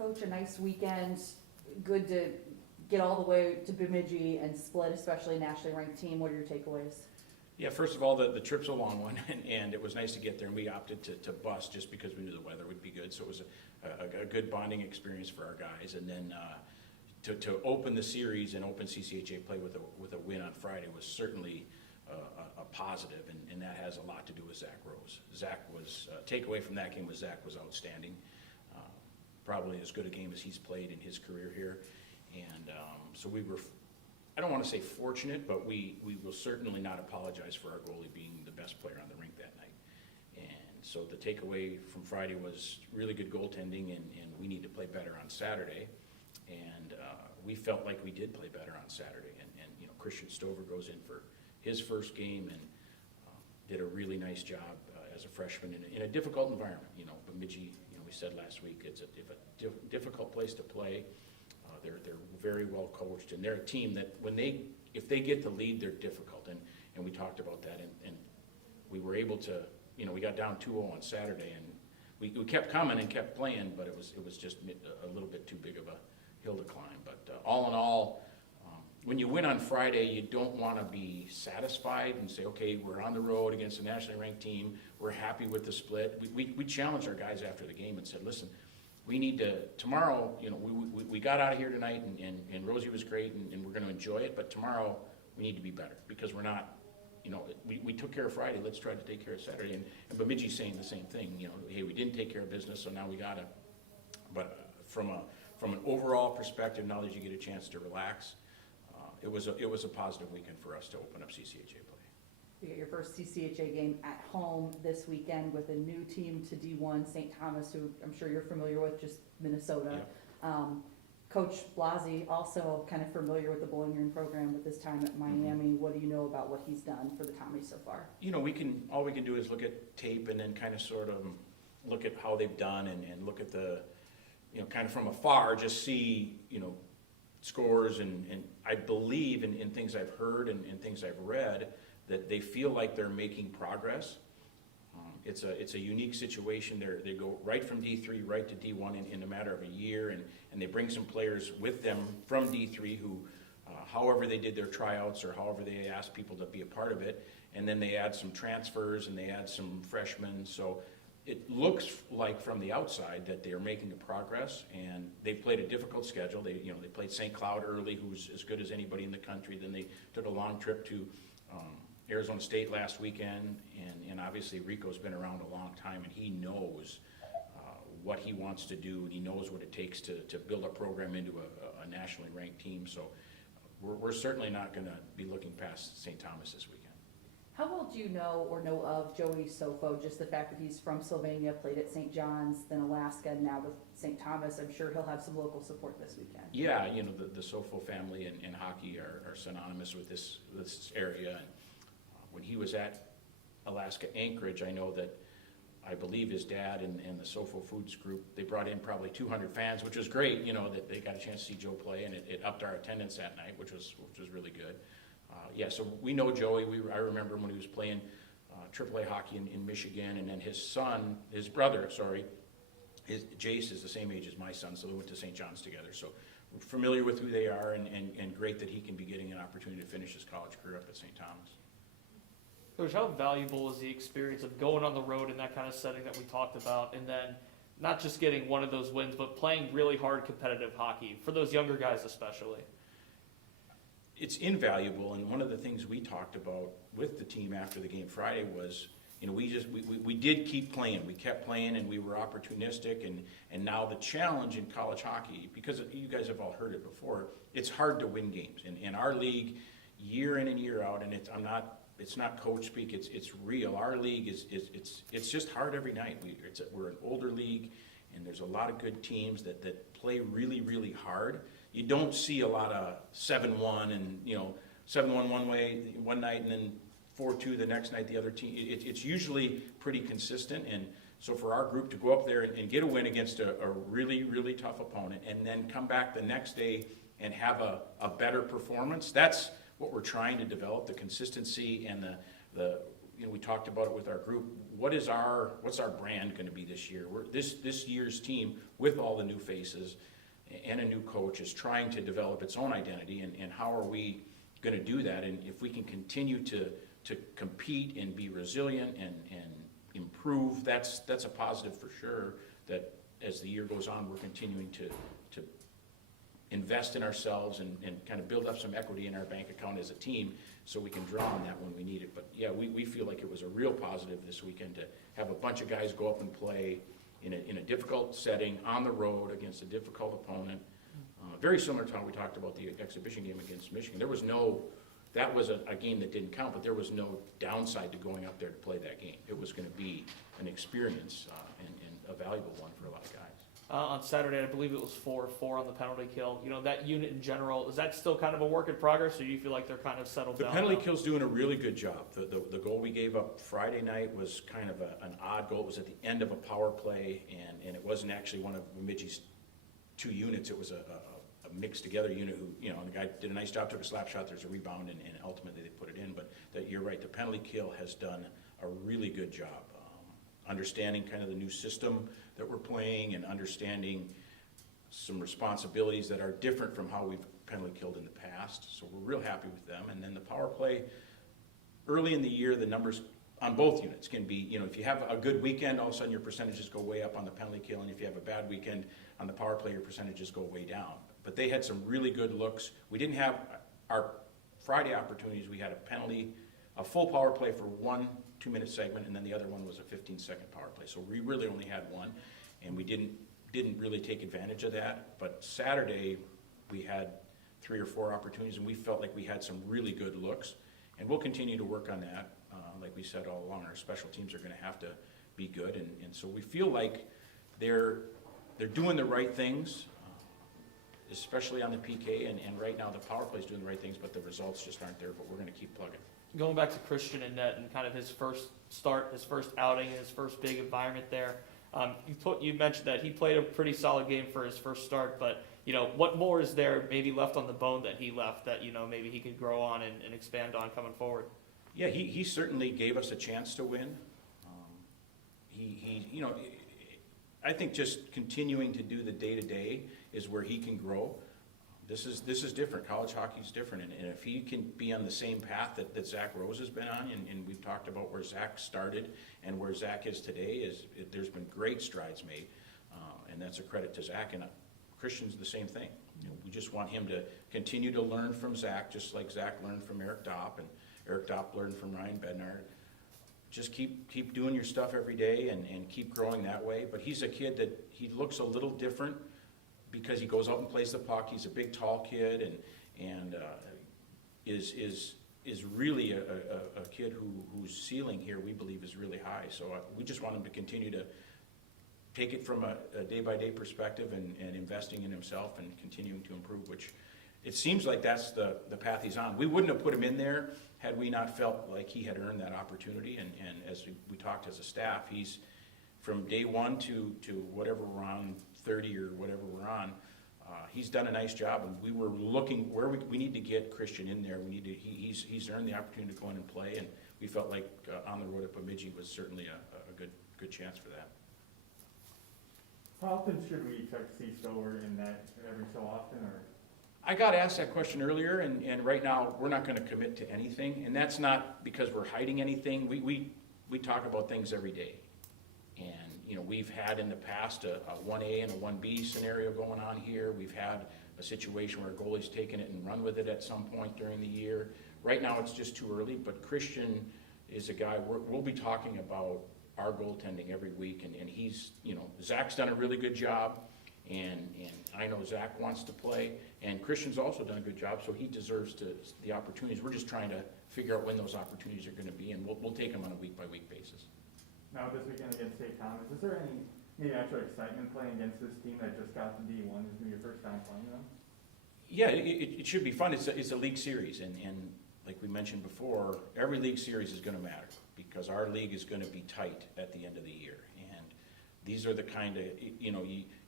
Coach, a nice weekend. Good to get all the way to Bemidji and split, especially a nationally ranked team. What are your takeaways? Yeah, first of all, the trip's a long one, and it was nice to get there, and we opted to bus just because we knew the weather would be good, so it was a good bonding experience for our guys. And then to open the series and open CCHA play with a win on Friday was certainly a positive, and that has a lot to do with Zach Rose. Zach was, takeaway from that game was Zach was outstanding. Probably as good a game as he's played in his career here. And so we were, I don't want to say fortunate, but we will certainly not apologize for our goalie being the best player on the rink that night. And so the takeaway from Friday was really good goaltending, and we need to play better on Saturday. And we felt like we did play better on Saturday. And you know, Christian Stover goes in for his first game and did a really nice job as a freshman in a difficult environment. You know, Bemidji, you know, we said last week, it's a difficult place to play. They're very well coached, and they're a team that if they get the lead, they're difficult, and we talked about that, and we were able to, you know, we got down 2-0 on Saturday, and we kept coming and kept playing, but it was just a little bit too big of a hill to climb. But all in all, when you win on Friday, you don't want to be satisfied and say, okay, we're on the road against a nationally ranked team, we're happy with the split. We challenged our guys after the game and said, listen, we need to, tomorrow, you know, we got out of here tonight, and Rosie was great, and we're going to enjoy it, but tomorrow we need to be better, because we're not, you know, we took care of Friday, let's try to take care of Saturday, and Bemidji's saying the same thing, you know, hey, we didn't take care of business, so now we got to, but from an overall perspective, now that you get a chance to relax, it was a positive weekend for us to open up CCHA play. You get your first CCHA game at home this weekend with a new team to D1, St. Thomas, who I'm sure you're familiar with, just Minnesota. Yep. Coach Blasey, also kind of familiar with the Bowling Green program with his time at Miami. What do you know about what he's done for the Tommies so far? You know, all we can do is look at tape and then kind of sort of look at how they've done and look at the, you know, kind of from afar, just see, you know, scores and I believe in things I've heard and things I've read, that they feel like they're making progress. It's a unique situation. They go right from D3 right to D1 in a matter of a year, and they bring some players with them from D3 who, however they did their tryouts or however they asked people to be a part of it, and then they add some transfers and they add some freshmen. So it looks like from the outside that they are making a progress, and they played a difficult schedule. They played St. Cloud early, who's as good as anybody in the country. Then they took a long trip to Arizona State last weekend, and obviously Rico's been around a long time, and he knows what he wants to do, and he knows what it takes to build a program into a nationally ranked team. So we're certainly not going to be looking past St. Thomas this weekend. How well do you know or know of Joey Sofo, just the fact that he's from Sylvania, played at St. John's, then Alaska, and now with St. Thomas? I'm sure he'll have some local support this weekend. Yeah, you know, the Sofo family and hockey are synonymous with this area. And when he was at Alaska Anchorage, I know that I believe his dad and the Sofo Foods group, they brought in probably 200 fans, which was great, you know, that they got a chance to see Joe play, and it upped our attendance that night, which was really good. Yeah, so we know Joey. I remember when he was playing AAA hockey in Michigan, and then his brother, Jace is the same age as my son, so they went to St. John's together. So we're familiar with who they are, and great that he can be getting an opportunity to finish his college career up at St. Thomas. Coach, how valuable is the experience of going on the road in that kind of setting that we talked about, and then not just getting one of those wins, but playing really hard competitive hockey, for those younger guys especially? It's invaluable, and one of the things we talked about with the team after the game Friday was, you know, we did keep playing. We kept playing, and we were opportunistic, and now the challenge in college hockey, because you guys have all heard it before, it's hard to win games. In our league, year in and year out, and it's not coach speak, it's real. Our league it's just hard every night. We're an older league, and there's a lot of good teams that play really, really hard. You don't see a lot of 7-1 and, you know, 7-1 one way one night and then 4-2 the next night the other team. It's usually pretty consistent, and so for our group to go up there and get a win against a really, really tough opponent and then come back the next day and have a better performance, that's what we're trying to develop, the consistency and the we talked about it with our group, what's our brand gonna be this year? This year's team, with all the new faces and a new coach, is trying to develop its own identity, and how are we gonna do that? And if we can continue to compete and be resilient and improve, that's a positive for sure, that as the year goes on, we're continuing to invest in ourselves and kind of build up some equity in our bank account as a team, so we can draw on that when we need it. But yeah, we feel like it was a real positive this weekend to have a bunch of guys go up and play in a difficult setting, on the road, against a difficult opponent. Very similar to how we talked about the exhibition game against Michigan. That was a game that didn't count, but there was no downside to going up there to play that game. It was gonna be an experience, and a valuable one for a lot of guys. On Saturday, I believe it was 4-4 on the penalty kill. That unit in general, is that still kind of a work in progress, or do you feel like they're kind of settled The down? penalty now? kill's doing a really good job. The goal we gave up Friday night was kind of an odd goal. It was at the end of a power play, and it wasn't actually one of Bemidji's two units. It was a mixed together unit who, the guy did a nice job, took a slap shot, there's a rebound, and ultimately they put it in. But you're right, the penalty kill has done a really good job. Understanding kind of the new system that we're playing, and understanding some responsibilities that are different from how we've penalty killed in the past. So we're real happy with them. And then the power play, early in the year, the numbers on both units can be, if you have a good weekend, all of a sudden your percentages go way up on the penalty kill, and if you have a bad weekend on the power play, your percentages go way down. But they had some really good looks. We didn't have our Friday opportunities. We had a full power play for 1 2-minute segment, and then the other one was a 15-second power play. So we really only had one, and we didn't really take advantage of that. But Saturday, we had 3 or 4 opportunities, and we felt like we had some really good looks, and we'll continue to work on that. Like we said all along, our special teams are going to have to be good, and so we feel like they're doing the right things, especially on the PK, and right now the power play is doing the right things, but the results just aren't there. But we're going to keep plugging. Going back to Christian and net and kind of his first start, his first outing, his first big environment there. You mentioned that he played a pretty solid game for his first start, but what more is there maybe left on the bone that he left that maybe he could grow on and expand on coming forward? Yeah, he certainly gave us a chance to win. I think just continuing to do the day-to-day is where he can grow. This is different. College hockey is different, and if he can be on the same path that Zach Rose has been on, and we've talked about where Zach started and where Zach is today, there's been great strides made, and that's a credit to Zach. And Christian's the same thing. We just want him to continue to learn from Zach, just like Zach learned from Eric Dopp, and Eric Dopp learned from Ryan Bednar. Just keep doing your stuff every day and keep growing that way. But he's a kid that he looks a little different because he goes out and plays the puck. He's a big, tall kid, and is really a kid whose ceiling here we believe is really high. So we just want him to continue to take it from a day-by-day perspective and investing in himself and continuing to improve, which it seems like that's the path he's on. We wouldn't have put him in there had we not felt like he had earned that opportunity. And as we talked as a staff, he's from day one to whatever we're on, 30 or whatever we're on, he's done a nice job. And we were looking where we need to get Christian in there. He's earned the opportunity to go in and play, and we felt like on the road at Bemidji was certainly a good chance for that. How often should we expect to see Stover in that, every so often, or? I got asked that question earlier, and right now, we're not gonna commit to anything, and that's not because we're hiding anything. We talk about things every day. And, we've had in the past a 1A and a 1B scenario going on here. We've had a situation where a goalie's taken it and run with it at some point during the year. Right now, it's just too early, but Christian is a guy, we'll be talking about our goaltending every week, and he's, Zach's done a really good job, and I know Zach wants to play, and Christian's also done a good job, so he deserves the opportunities. We're just trying to figure out when those opportunities are gonna be, and we'll take them on a week-by-week basis. Now this weekend against St. Thomas, is there any maybe actual excitement playing against this team that just got to D1? Is it your first time playing them? Yeah, it should be fun. It's a league series, and like we mentioned before, every league series is gonna matter, because our league is gonna be tight at the end of the year. And these are the kind of,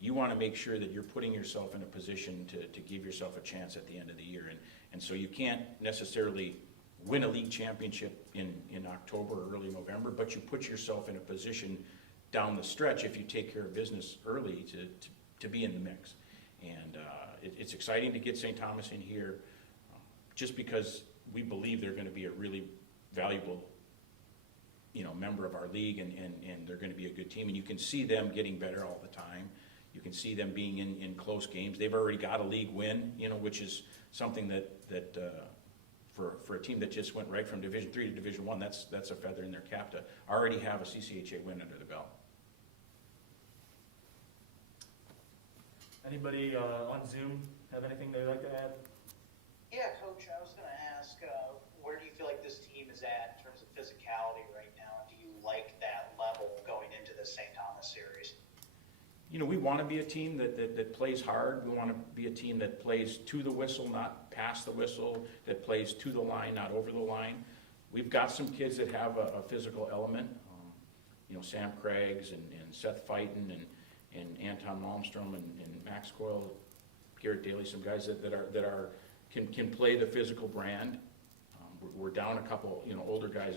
you wanna make sure that you're putting yourself in a position to give yourself a chance at the end of the year. And so you can't necessarily win a league championship in October or early November, but you put yourself in a position down the stretch, if you take care of business early, to be in the mix. And it's exciting to get St. Thomas in here, just because we believe they're gonna be a really valuable, member of our league, and they're gonna be a good team. And you can see them getting better all the time. You can see them being in close games. They've already got a league win, which is something that for a team that just went right from Division III to Division I, that's a feather in their cap to already have a CCHA win under the belt. Anybody on Zoom have anything they'd like to add? Yeah, Coach, I was going to ask, where do you feel like this team is at in terms of physicality right now? Do you like that level going into the St. Thomas series? We want to be a team that plays hard. We want to be a team that plays to the whistle, not past the whistle, that plays to the line, not over the line. We've got some kids that have a physical element. Sam Craigs and Seth Fighton and Anton Malmstrom and Max Coyle, Garrett Daly, some guys that can play the physical brand. We're down a couple, older guys.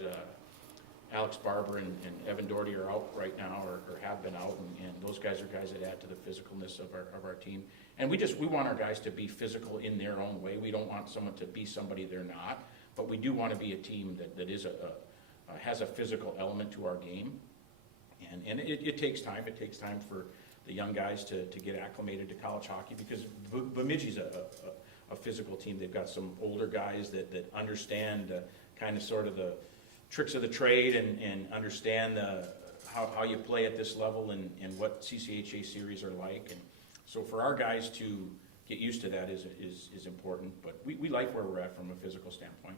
Alex Barber and Evan Doherty are out right now, or have been out, and those guys are guys that add to the physicalness of our team. And we want our guys to be physical in their own way. We don't want someone to be somebody they're not, but we do want to be a team that is has a physical element to our game. And it takes time. It takes time for the young guys to get acclimated to college hockey, because Bemidji's a physical team. They've got some older guys that understand kind of sort of the tricks of the trade and understand how you play at this level and what CCHA series are like. And so for our guys to get used to that is important, but we like where we're at from a physical standpoint.